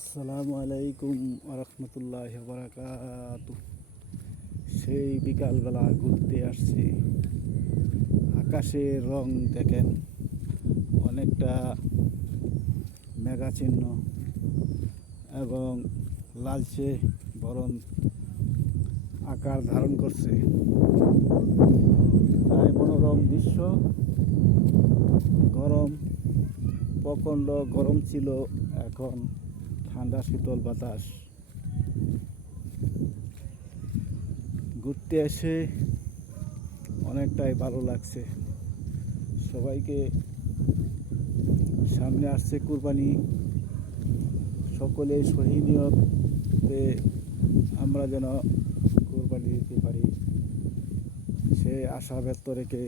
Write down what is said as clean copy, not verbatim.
আসসালামু আলাইকুম আরহামতুল্লাহ বারাকাতু। সেই বিকালবেলা ঘুরতে আসছি। আকাশের রং দেখেন, অনেকটা মেঘাচ্ছন্ন এবং লালচে বরণ আকার ধারণ করছে। তাই মনোরম দৃশ্য। গরম, প্রচণ্ড গরম ছিল, এখন ঠান্ডা শীতল বাতাস। ঘুরতে এসে অনেকটাই ভালো লাগছে। সবাইকে সামনে আসছে কুরবানি, সকলে সহি নিয়তে আমরা যেন কুরবানি দিতে পারি সে আশা ব্যক্ত রেখে